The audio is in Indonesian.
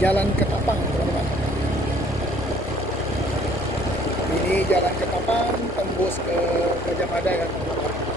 Jalan Ketapang, teman-teman. Ini Jalan Ketapang tembus ke Gajah Mada ya, teman-teman.